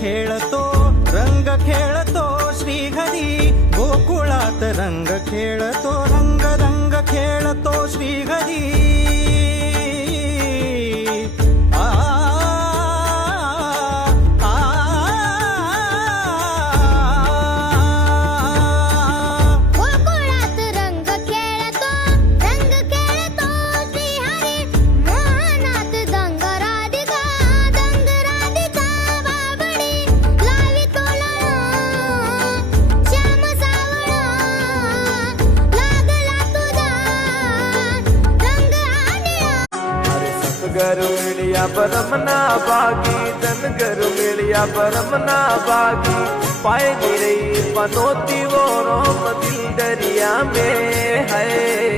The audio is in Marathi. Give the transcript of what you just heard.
खेळतो, रंग खेळतो श्रीहरी गोकुळात रंग खेळतो, रंग रंग खेळतो श्रीहरी. घर मिलिया परमना बागी, धनगर मिलिया परमना बागी. पाए गिरई पनोती वो रोम दिल दरिया में है.